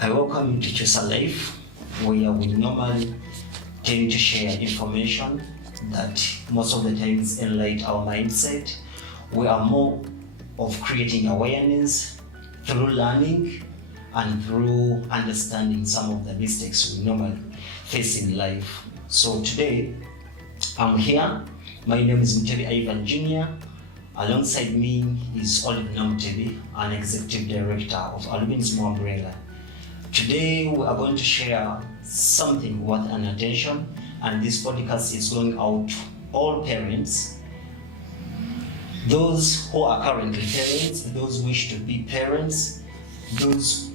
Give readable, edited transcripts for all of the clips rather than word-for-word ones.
I welcome you to Choose a Life, where we normally tend to share information that most of the times enlighten our mindset. We are more of creating awareness through learning and through understanding some of the mistakes we normally face in life. So today, I'm here. My name is Mtebi Ivan Jr. Alongside me is Olive Mtebi, an executive director of Albinism Umbrella. Today, we are going to share something worth an attention, and this podcast is going out to all parents, those who are currently parents, those who wish to be parents, those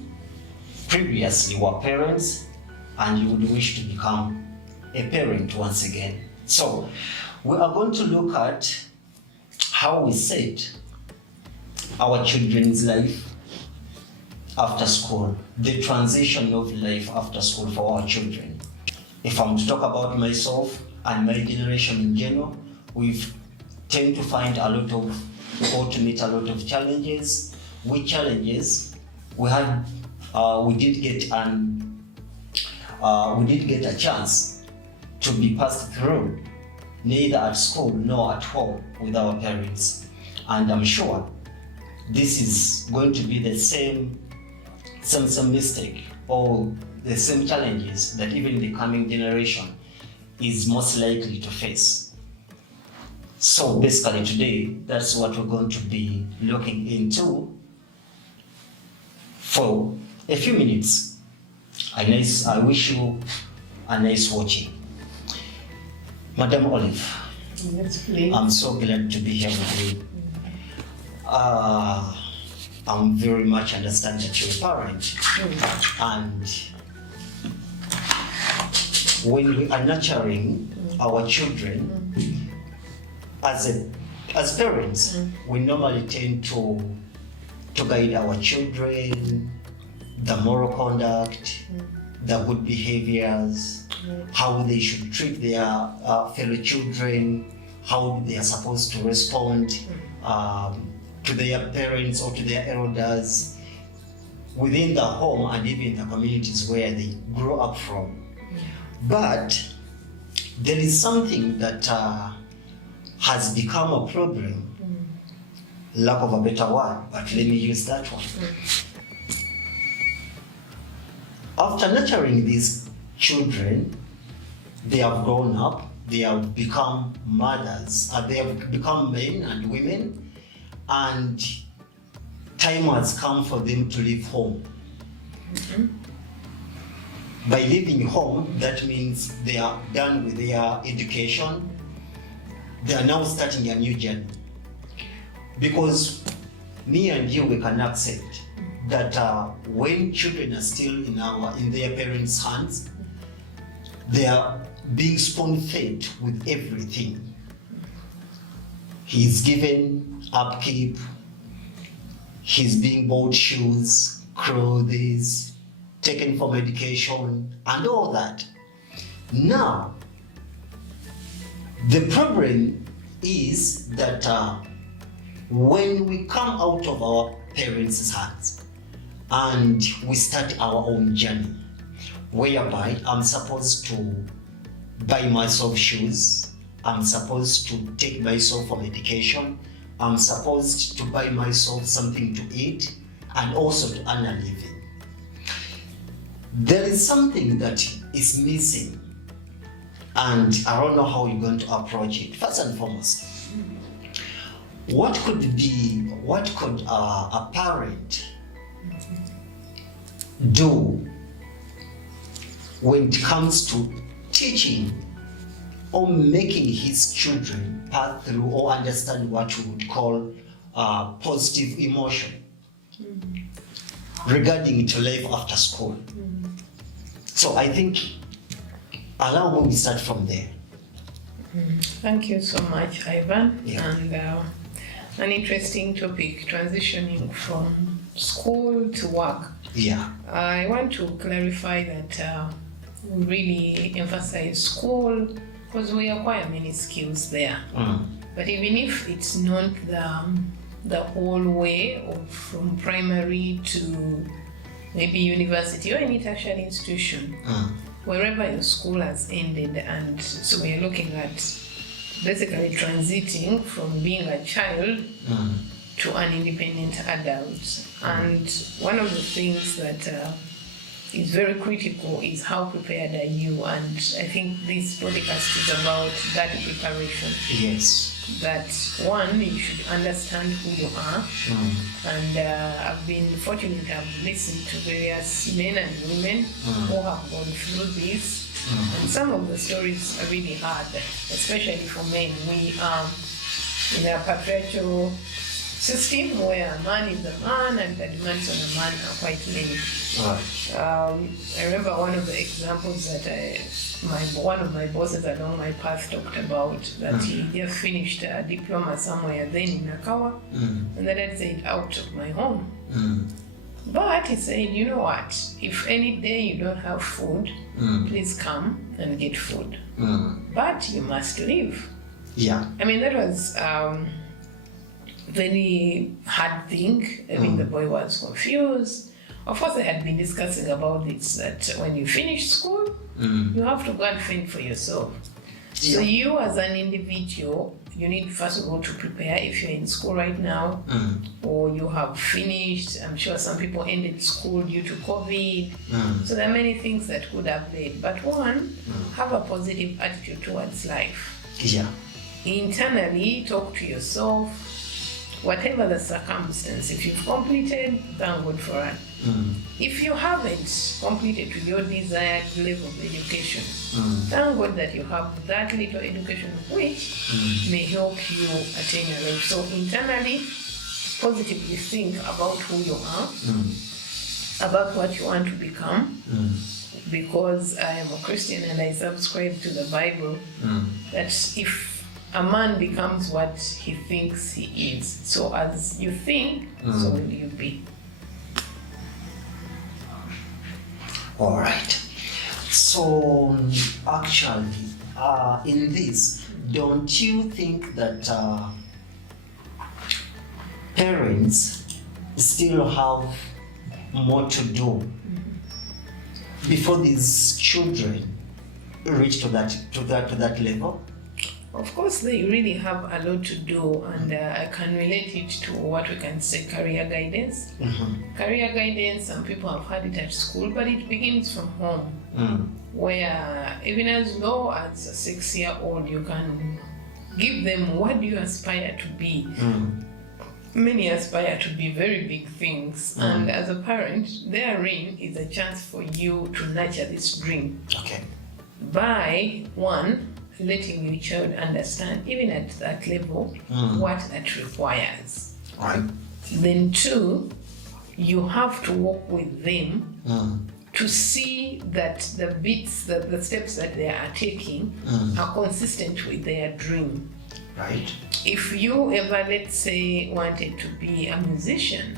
previously were parents, and you would wish to become a parent once again. So, we are going to look at how we set our children's life after school, the transition of life after school for our children. If I'm to talk about myself and my generation in general, we tend to find a lot of, or to meet a lot of challenges. Which challenges we had, we did get a chance to be passed through, neither at school nor at home with our parents. And I'm sure this is going to be the same mistake or the same challenges that even the coming generation is most likely to face. So basically today, that's what we're going to be looking into for a few minutes. I wish you a nice watching. Madam Olive, yes, please. I'm so glad to be here with you. I'm very much understand that you're a parent, and when we are nurturing our children as parents, we normally tend to guide our children, the moral conduct, the good behaviors, how they should treat their fellow children, how they are supposed to respond to their parents or to their elders within the home and even the communities where they grow up from. But there is something that has become a problem, lack of a better word, but let me use that one. After nurturing these children, they have grown up, they have become mothers, they have become men and women, and time has come for them to leave home. By leaving home, that means they are done with their education. They are now starting a new journey. Because me and you, we can accept that when children are still in their parents' hands, they are being spoon-fed with everything. He's given upkeep, he's being bought shoes, clothes, taken for medication, and all that. Now, the problem is that when we come out of our parents' hands and we start our own journey, whereby I'm supposed to buy myself shoes, I'm supposed to take myself for medication, I'm supposed to buy myself something to eat, and also to earn a living. There is something that is missing, and I don't know how you're going to approach it. First and foremost, what could a parent do when it comes to teaching or making his children pass through or understand what we would call positive emotion regarding to life after school? So I think, allow me to start from there. Thank you so much, Ivan. Yeah. And an interesting topic, transitioning from school to work. Yeah. I want to clarify that we really emphasize school because we acquire many skills there. But even if it's not the whole way of from primary to maybe university or any tertiary institution, wherever your school has ended, and so we're looking at basically transiting from being a child to an independent adult. And one of the things that is very critical is how prepared are you, and I think this podcast is about that preparation. Yes. That one, you should understand who you are, and I've been fortunate, I've listened to various men and women who have gone through this, and some of the stories are really hard, especially for men. We are in a patriarchal system where a man is a man and the demands on a man are quite many. I remember one of the examples that one of my bosses along my path talked about, that he just finished a diploma somewhere then in Nakawa, and then I said, out of my home. But he said, you know what, if any day you don't have food, please come and get food. But you must leave. Yeah. I mean, that was very hard thing. I mean, the boy was confused. Of course, I had been discussing about this, that when you finish school, you have to go and fend for yourself. So you as an individual, you need first of all to prepare if you're in school right now, or you have finished. I'm sure some people ended school due to COVID. So there are many things that could have led. But one, have a positive attitude towards life. Yeah. Internally, talk to yourself. Whatever the circumstance, if you've completed, thank God for it. If you haven't completed to your desired level of education, thank God that you have that little education which may help you attain your life. So internally, positively think about who you are, about what you want to become, because I am a Christian and I subscribe to the Bible, that if a man becomes what he thinks he is. So as you think, so will you be. All right. So actually, in this, don't you think that parents still have more to do before these children reach to that level? Of course, they really have a lot to do, and I can relate it to what we can say career guidance. Career guidance, some people have had it at school, but it begins from home, where even as low as a 6-year-old, you can give them, what do you aspire to be? Many aspire to be very big things, and as a parent, therein is a chance for you to nurture this dream. Okay. By one, letting your child understand, even at that level, what that requires. Right. Then two, you have to work with them to see that the bits, the steps that they are taking are consistent with their dream. Right. If you ever, let's say, wanted to be a musician,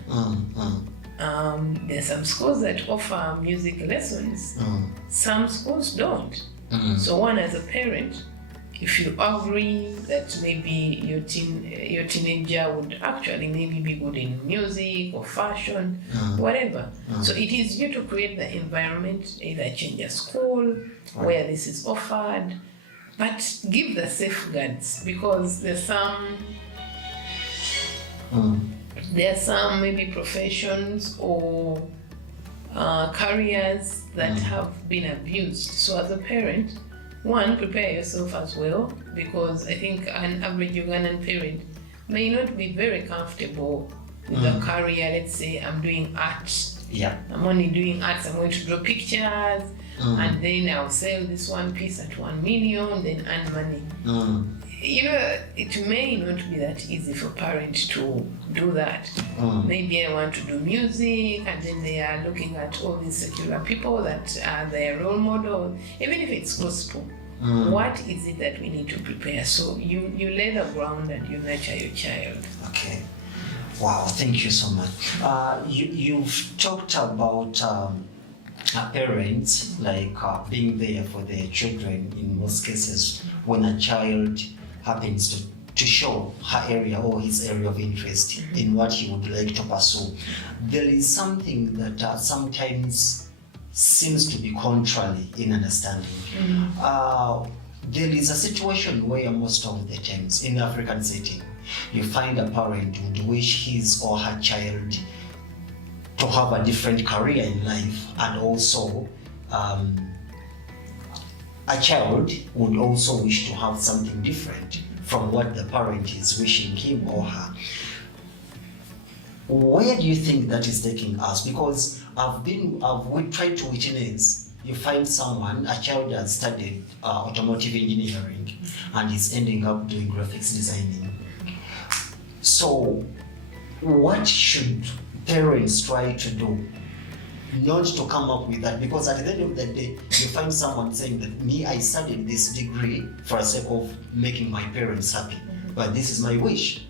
there's some schools that offer music lessons. Some schools don't. So one, as a parent, if you agree that maybe your teenager would actually maybe be good in music or fashion, whatever. So it is you to create the environment, either change a school where this is offered, but give the safeguards, because there's some maybe professions or careers that have been abused. So as a parent, one, prepare yourself as well, because I think an average Ugandan parent may not be very comfortable with a career. Let's say I'm doing art. Yeah. I'm only doing arts. I'm going to draw pictures, and then I'll sell this one piece at 1 million, then earn money. You know, it may not be that easy for parents to do that. Maybe I want to do music, and then they are looking at all these secular people that are their role models, even if it's gospel. What is it that we need to prepare? So you lay the ground and you nurture your child. Okay. Wow, thank you so much. You've talked about parents being there for their children in most cases when a child happens to show her area or his area of interest in what he would like to pursue, there is something that sometimes seems to be contrary in understanding. There is a situation where most of the times in African setting, you find a parent would wish his or her child to have a different career in life, and also a child would also wish to have something different from what the parent is wishing him or her. Where do you think that is taking us? Because we tried to witness, you find someone, a child has studied automotive engineering and is ending up doing graphics designing. So what should parents try to do not to come up with that? Because at the end of the day, you find someone saying that I studied this degree for the sake of making my parents happy, but this is my wish.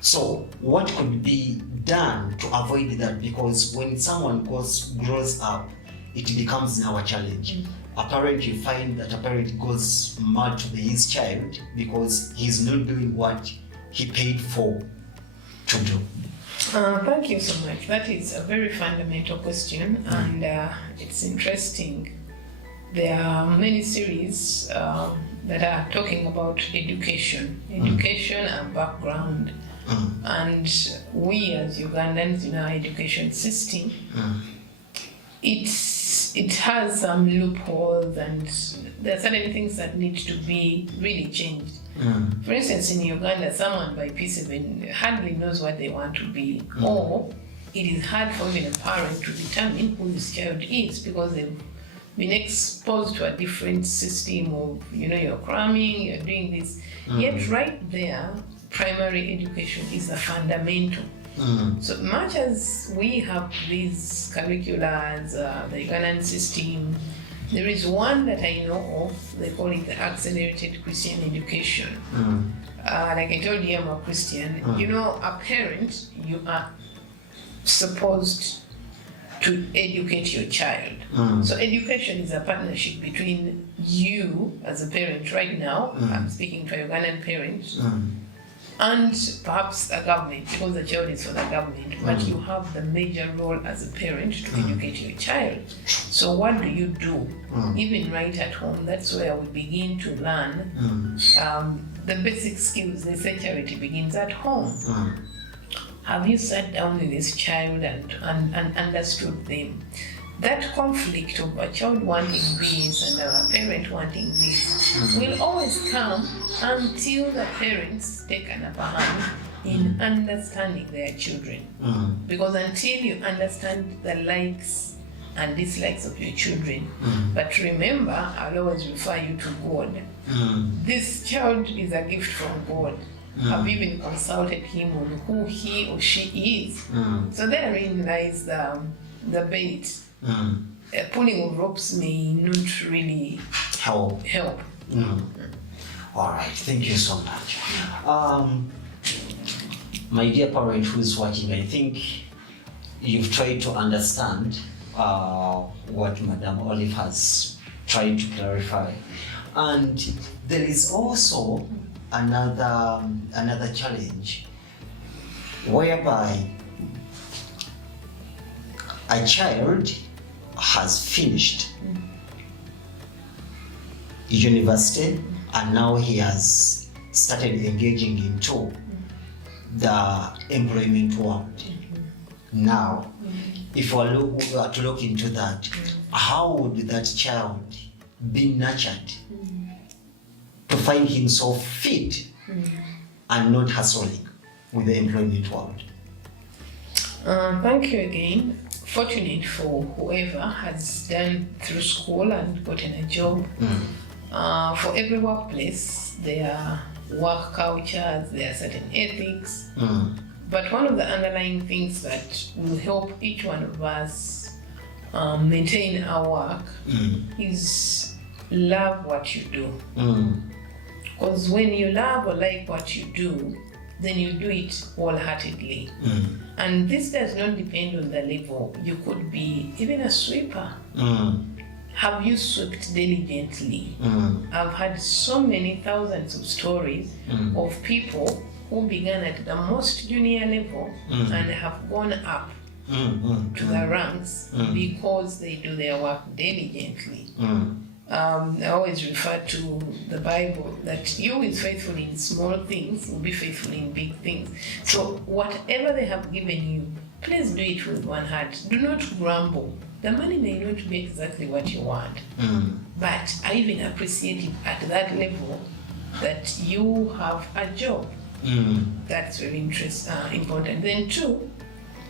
So what could be done to avoid that? Because when someone grows up, it becomes now a challenge. A parent, you find that a parent goes mad to his child because he's not doing what he paid for to do. Thank you so much. That is a very fundamental question, and it's interesting. There are many series that are talking about education and background. And we as Ugandans in our education system, it has some loopholes, and there are certain things that need to be really changed. For instance, in Uganda, someone by P7 hardly knows what they want to be, or it is hard for even a parent to determine who this child is because they've been exposed to a different system of, you're cramming, you're doing this. Yet right there, primary education is the fundamental. So much as we have these curriculums, the Ugandan system, there is one that I know of, they call it the accelerated Christian education. Like I told you, I'm a Christian. A parent, you are supposed to educate your child. So education is a partnership between you as a parent right now, I'm speaking to a Ugandan parent, and perhaps a government, because the child is for the government, but you have the major role as a parent to educate your child. So what do you do? Even right at home, that's where we begin to learn the basic skills. They say charity begins at home. Have you sat down with this child and understood them? That conflict of a child wanting this and a parent wanting this will always come until the parents take an upper hand in understanding their children. Because until you understand the likes and dislikes of your children, but remember, I'll always refer you to God. This child is a gift from God. Have you even consulted him on who he or she is? So therein lies the bait. Pulling of ropes may not really help. All right, thank you so much. My dear parent who is watching, I think you've tried to understand what Madam Olive has tried to clarify. And there is also another challenge whereby a child has finished university and now he has started engaging into the employment world. Now, if we were to look into that, how would that child be nurtured to find himself fit and not hustling with the employment world? Thank you again. Fortunate for whoever has done through school and gotten a job. For every workplace, there are work cultures, there are certain ethics. But one of the underlying things that will help each one of us maintain our work is love what you do. Because when you love or like what you do, then you do it wholeheartedly. And this does not depend on the level. You could be even a sweeper. have you swept diligently? I've had so many thousands of stories of people who began at the most junior level and have gone up to the ranks because they do their work diligently. I always refer to the Bible that you who is faithful in small things will be faithful in big things. So whatever they have given you, please do it with one heart. Do not grumble. The money may not be exactly what you want, but I even appreciate it at that level that you have a job. That's very important. Then 2,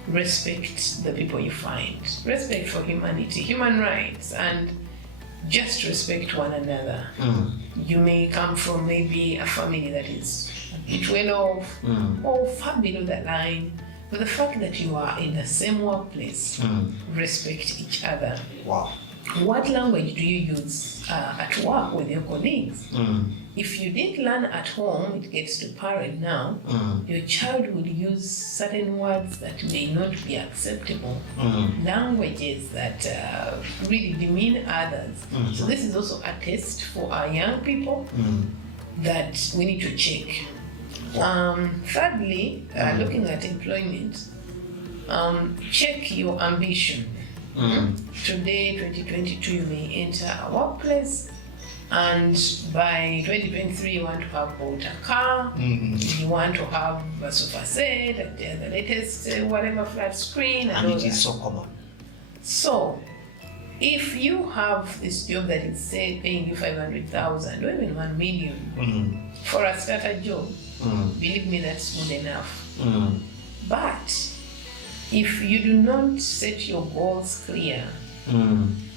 respect the people you find. Respect for humanity, human rights, and just respect one another. You may come from maybe a family that is a bit well off or far below that line, but the fact that you are in the same workplace, respect each other. Wow. What language do you use at work with your colleagues? If you didn't learn at home, it gets to parent now, your child will use certain words that may not be acceptable, languages that really demean others. So this is also a test for our young people that we need to check. Thirdly, looking at employment, check your ambition. Today, 2022, you may enter a workplace, and by 2023 you want to have bought a car, you want to have a sofa set, the latest whatever flat screen, and all it that. is so common. So, if you have this job that is say paying you 500,000 or even 1 million for a starter job, believe me, that's good enough. But if you do not set your goals clear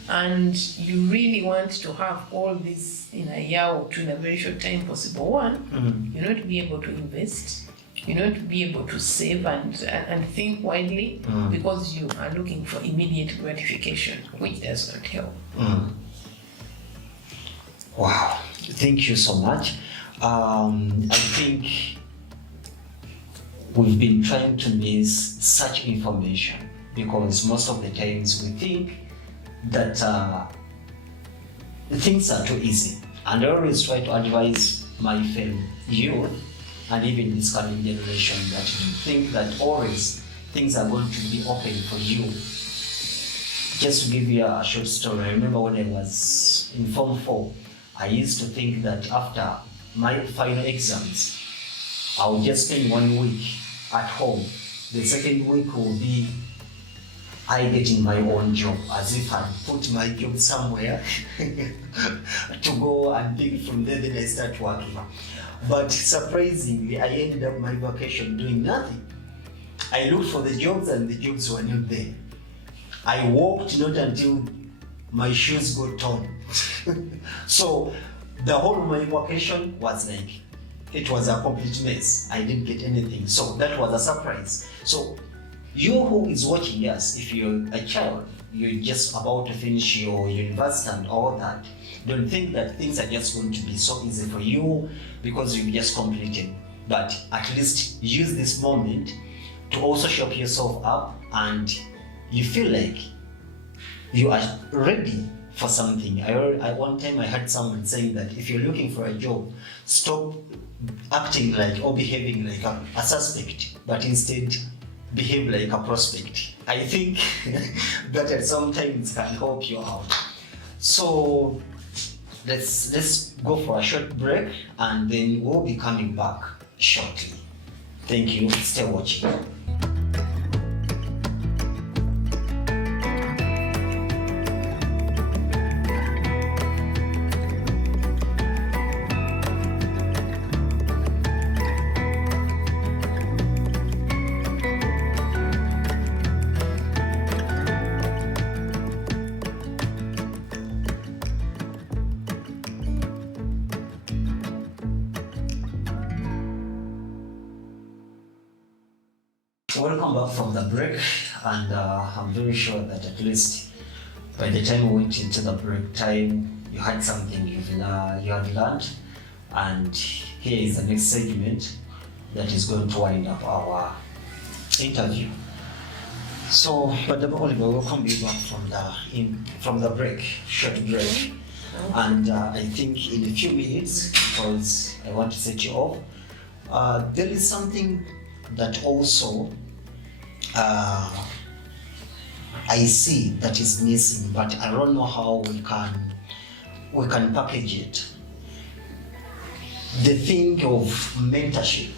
and you really want to have all this in a year or two in a very short time possible, one, you'll not be able to invest, you'll not be able to save and think widely because you are looking for immediate gratification, which does not help. Wow, thank you so much. I think we've been trying to miss such information because most of the times we think that things are too easy, and I always try to advise my fellow youth and even this coming generation that you think that always things are going to be open for you. Just to give you a short story, I remember when I was in Form 4, I used to think that after my final exams, I would just spend 1 week at home. The second week will be I getting my own job, as if I put my job somewhere to go and pick from there, then I start working. But surprisingly, I ended up my vacation doing nothing. I looked for the jobs and the jobs were not there. I walked not until my shoes got torn. So the whole of my vacation was like, it was a complete mess. I didn't get anything. So that was a surprise. So you who is watching us, if you're a child, you're just about to finish your university and all that, don't think that things are just going to be so easy for you because you've just completed. But at least use this moment to also shape yourself up and you feel like you are ready for something. One time I heard someone saying that if you're looking for a job, stop acting like or behaving like a suspect, but instead behave like a prospect. I think that at some times can help you out. So let's go for a short break and then we'll be coming back shortly. Thank you. Stay watching. Welcome back from the break, and I'm very sure that at least by the time we went into the break time, you had something you had learned, and here is the next segment that is going to wind up our interview. So, but Oliver, we'll come back from the break, short break, and I think in a few minutes, because I want to set you off, there is something that also I see that is missing, but I don't know how we can package it. The thing of mentorship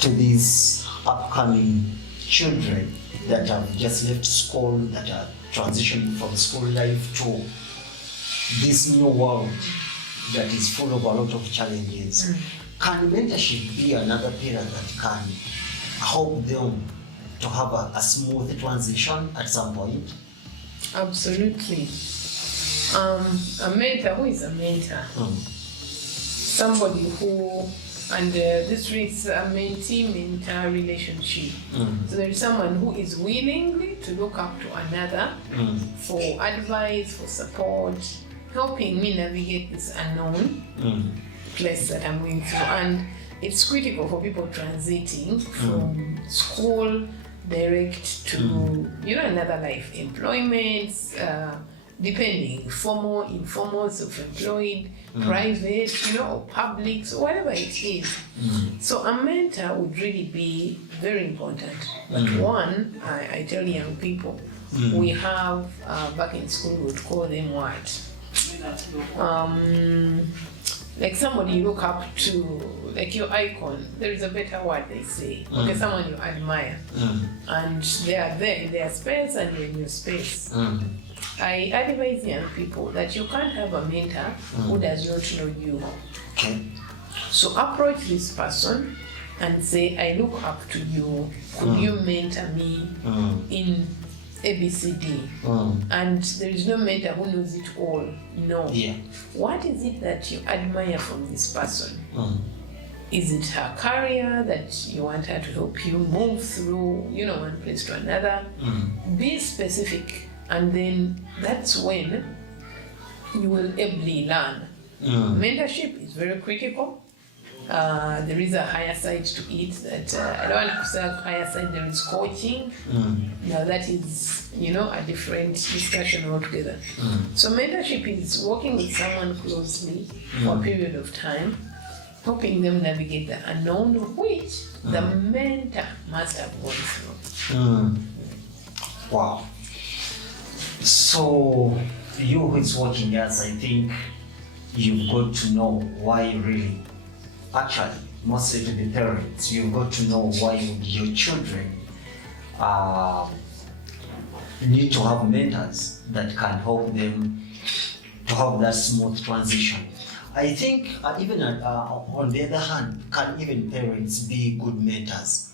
to these upcoming children that have just left school, that are transitioning from school life to this new world that is full of a lot of challenges. Can mentorship be another pillar that can help them to have a smooth transition at some point? Absolutely. A mentor, who is a mentor? Somebody who, and this is a mentee-mentor relationship. So there is someone who is willing to look up to another for advice, for support, helping me navigate this unknown place that I'm going through. And it's critical for people transiting from school direct to another life, employment, depending, formal, informal, self-employed, private, or public, so whatever it is. So a mentor would really be very important. But one, I tell young people, we have back in school we would call them what? Like somebody you look up to, like your icon. There is a better word they say. Okay, someone you admire, and they are there in their space and you're in your space. I advise young people that you can't have a mentor who does not know you. Okay. So approach this person and say, I look up to you. Could you mentor me in ABCD? And there is no mentor who knows it all. No. Yeah. What is it that you admire from this person? Is it her career that you want her to help you move through, one place to another? Be specific, and then that's when you will ably learn. Mentorship is very critical. There is a higher side to it that I don't want to say higher side, there is coaching. Now that is, a different discussion altogether. So mentorship is working with someone closely for a period of time, helping them navigate the unknown, which the mentor must have gone through. Wow. So you who is watching us, I think you've got to know why really, actually, mostly to the parents, you've got to know why your children need to have mentors that can help them to have that smooth transition. I think even on the other hand, can even parents be good mentors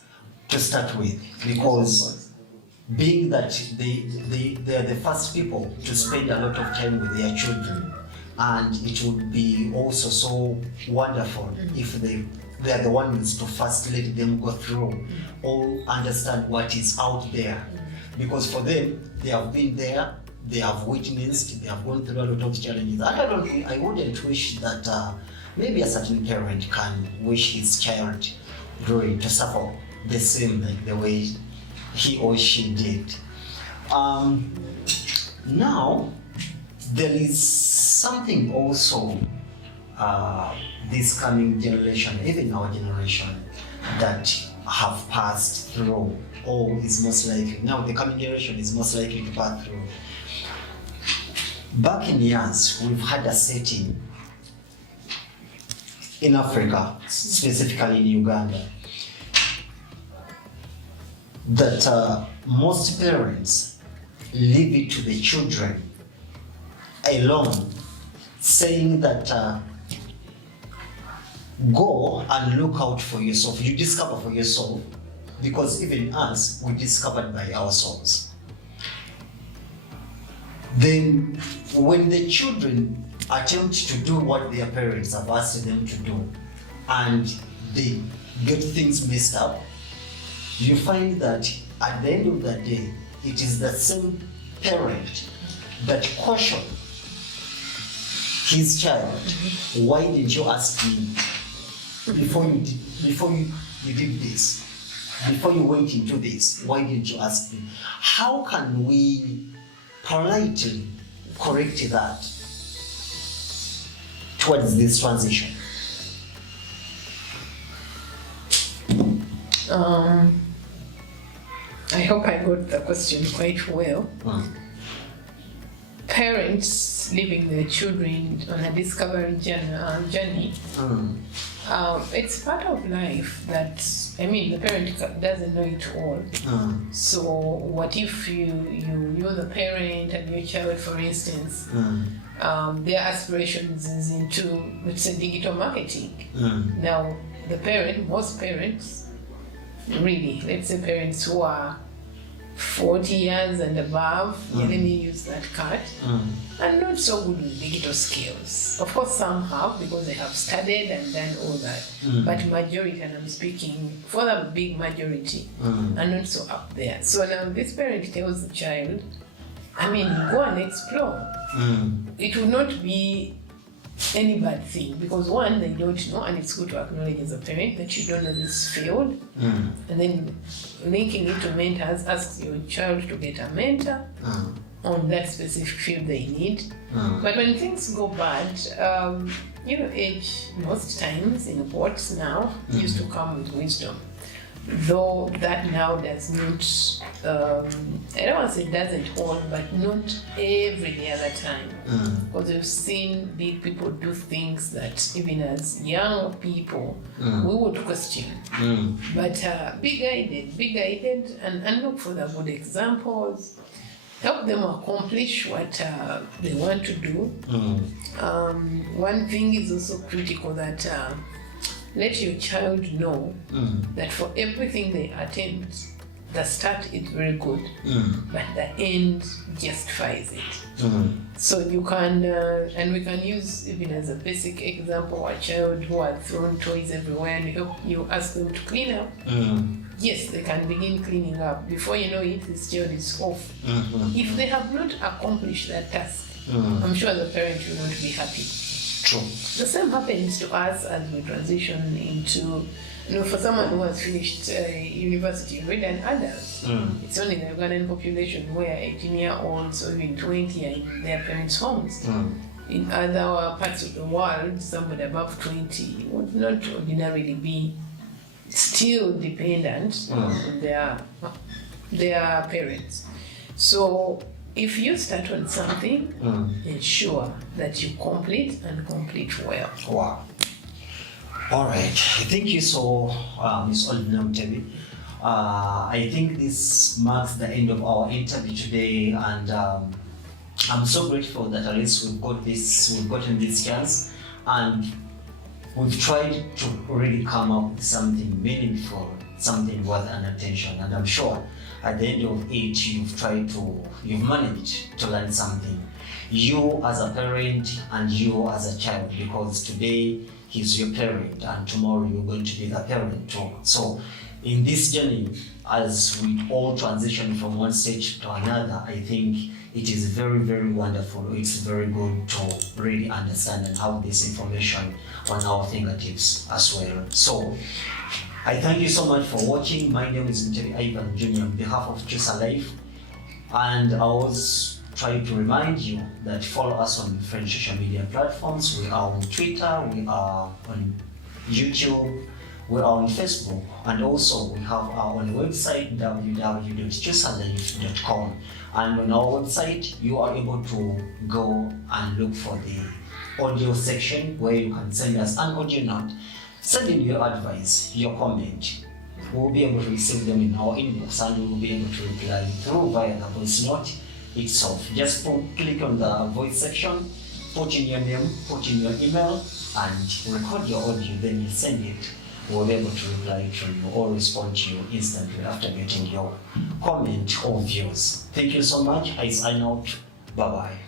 to start with? Because being that they are the first people to spend a lot of time with their children, and it would be also so wonderful if they are the ones to first let them go through or understand what is out there. Because for them, they have been there, they have witnessed, they have gone through a lot of challenges. And I wouldn't wish that maybe a certain parent can wish his child really to suffer the same like the way he or she did. Now, there is something also this coming generation, even our generation, that have passed through, or is most likely, now the coming generation is most likely to pass through. Back in years, we've had a setting in Africa, specifically in Uganda, that most parents leave it to the children alone, saying that go and look out for yourself, you discover for yourself, because even us, we discovered by ourselves. Then when the children attempt to do what their parents have asked them to do, and they get things messed up, you find that at the end of the day, it is the same parent that cautioned his child, why did you ask me before you did this? before you went into this, why didn't you ask them? How can we politely correct that towards this transition? I hope I got the question quite well. Parents leaving their children on a discovery journey, it's part of life that, the parent doesn't know it all. So what if you're the parent and your child, for instance, their aspirations is into, let's say, digital marketing. Now, most parents, really, let's say parents who are 40 years and above, let me use that card, and not so good with digital skills. Of course, some have because they have studied and done all that, but majority, and I'm speaking for the big majority, are not so up there. So now this parent tells the child, go and explore. It will not be any bad thing, because one, they don't know, and it's good to acknowledge as a parent that you don't know this field, and then linking it to mentors, ask your child to get a mentor on that specific field they need. But when things go bad, age most times in reports now used to come with wisdom. Though that now does not, I don't want to say doesn't hold, but not every other time. Because we've seen big people do things that even as young people, we would question. But be guided and look for the good examples. Help them accomplish what they want to do. One thing is also critical, that let your child know that for everything they attempt, the start is very good, but the end justifies it. So you can, and we can use even as a basic example, a child who has thrown toys everywhere, and you ask them to clean up. Yes, they can begin cleaning up. Before you know it, this child is off. If they have not accomplished that task, I'm sure the parent will not be happy. True. The same happens to us as we transition into, for someone who has finished university, already an adult. It's only the Ugandan population where 18-year-olds or even 20 are in their parents' homes. In other parts of the world, somebody above 20 would not ordinarily be still dependent on their parents. So if you start on something, ensure that you complete and complete well. Wow. All right. Thank you so, Ms. Olinam Tebi. I think this marks the end of our interview today, and I'm so grateful that at least we've gotten this chance, and we've tried to really come up with something meaningful, something worth an attention, and I'm sure at the end of it, you've managed to learn something. You as a parent and you as a child, because today he's your parent and tomorrow you're going to be the parent too. So in this journey, as we all transition from one stage to another, I think it is very, very wonderful. It's very good to really understand and have this information on our fingertips as well. So I thank you so much for watching. My name is Mr. Ivan Jr. on behalf of Choose a Life, and I was trying to remind you that follow us on different social media platforms. We are on Twitter, we are on YouTube, we are on Facebook, and also we have our own website, www.choosealife.com. And on our website, you are able to go and look for the audio section where you can send us an audio note. Send in your advice, your comment. We'll be able to receive them in our inbox, and we will be able to reply through via the voice note itself. Just click on the voice section, put in your name, put in your email, and record your audio, then you send it. We'll be able to reply to you or respond to you instantly after getting your comment or views. Thank you so much. I sign out. Bye-bye.